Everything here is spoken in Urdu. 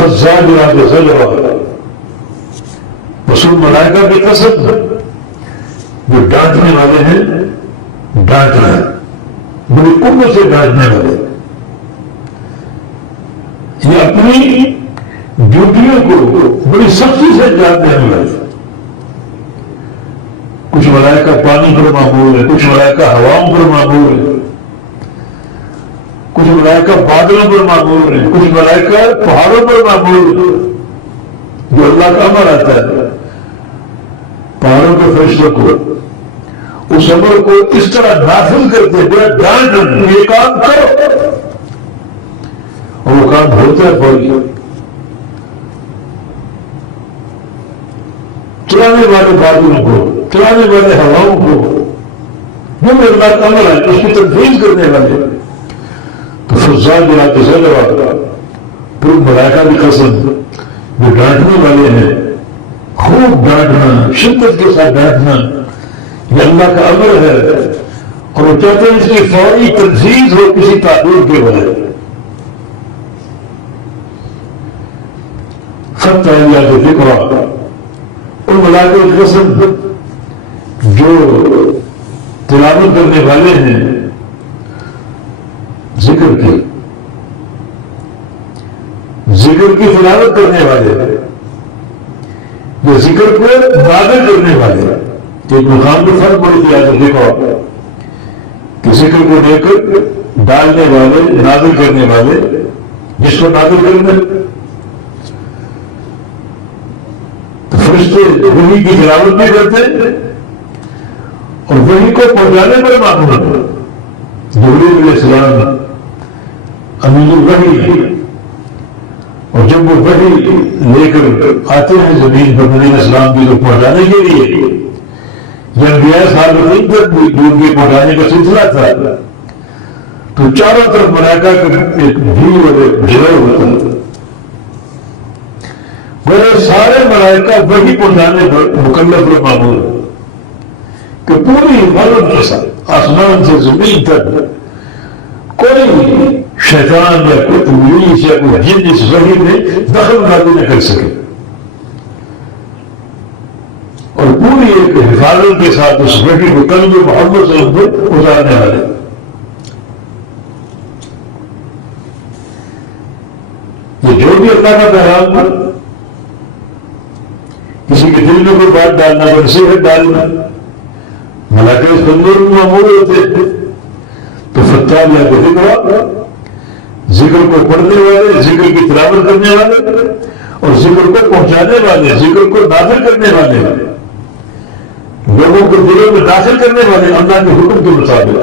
فالزاجرات زجرا، رسول ملائکہ کی قسم جو ڈانٹنے والے ہیں ڈانٹنا، بڑی قوت سے ڈانٹنے والے، یہ اپنی ڈیوٹیوں کو بڑی سختی سے ڈانٹنے والے۔ کچھ ملائکہ پانی پر معمول ہے، کچھ ملائکہ ہواؤں پر معمول ہے، کچھ ملائکہ بادلوں پر معمول ہے، کچھ ملائکہ پہاڑوں پر معمول ہے، جو اللہ کا امر آتا ہے پہاڑوں کے فرشتوں کو اس امر کو اس طرح نافذ کرتے بڑا ڈانٹ یہ کام کرو، اور وہ کام ہوتا ہے فوری۔ چلانے والے بادلوں کو، چلانے والے ہواؤں کو، جو اللہ کا امر ہے اس کی تنفیذ کرنے والے، تو فالزاجرات زجرا، پھر ملائکہ کی قسم جو ڈانٹنے والے ہیں، خوب ڈانٹنا، شدت کے ساتھ ڈانٹنا، یہ اللہ کا امر ہے، اور وہ چاہتے ہیں اس کی فوری تنفیذ ہو کسی تعبیر کے بغیر۔ فالتاليات ذکرا، ان ملائکہ کی قسم جو تلاوت کرنے والے ہیں ذکر کی تلاوت کرنے والے، جو ذکر کو نازل کرنے والے، ایک مقام کو فرق پڑی دیا تو دیکھو کہ ذکر کو لے کر ڈالنے والے، نازل کرنے والے، جس کو نازل کرنے تو فرشتے وحی کی تلاوت بھی کرتے اور وحی کو پہنچانے پر معمول ہے۔ جبریل علیہ السلام امین الوحی، اور جب وہ وحی لے کر آتے ہیں زمین پر نبی علیہ السلام کی کو پہنچانے کے لیے، یہ انبیاء صالحین تک دور کے پہنچانے کا سلسلہ تھا، تو چاروں طرف ملائکہ کا ایک بھیڑ اور ایک جڑ ہوتا ہے، میرے سارے ملائکہ وحی پہنچانے پر مکلف اور معمول ہے کہ پوری حفاظت کے ساتھ آسمان سے زمین تک کوئی شیطان یا کوئی ابلیس یا کوئی جن اس وحی میں دخل اندازی نہ کر سکے، اور پوری ایک حفاظت کے ساتھ اس وحی کو قلب محمد صلی اللہ علیہ وسلم کو اتارنے والے۔ یہ جو بھی اللہ کا پیغام ہے، کسی کے دل میں کوئی بات ڈالنا، نصیحت ڈالنا، ملائکہ اس تندور میں معمول ہوتے ہیں، تو فالتاليات ذکرا، ذکر کو پڑھنے والے، ذکر کی تلاوت کرنے والے، اور ذکر کو پہنچانے والے، ذکر کو نازل کرنے والے، لوگوں کو دلوں میں داخل کرنے والے اللہ کے حکم کے مطابق۔